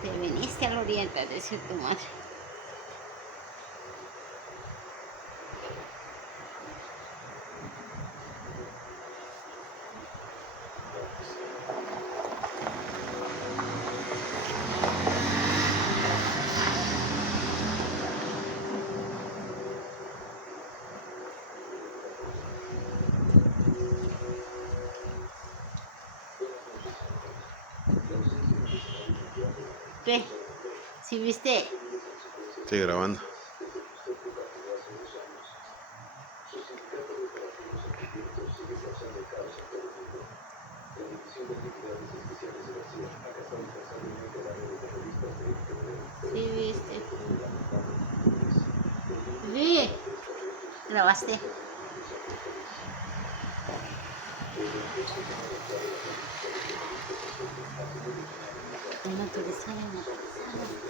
Te viniste al oriente a decir tu madre. ¿Qué? ¿Sí viste? Estoy grabando. Sí viste. Vi. ¿Grabaste? Motorizada, motorizada.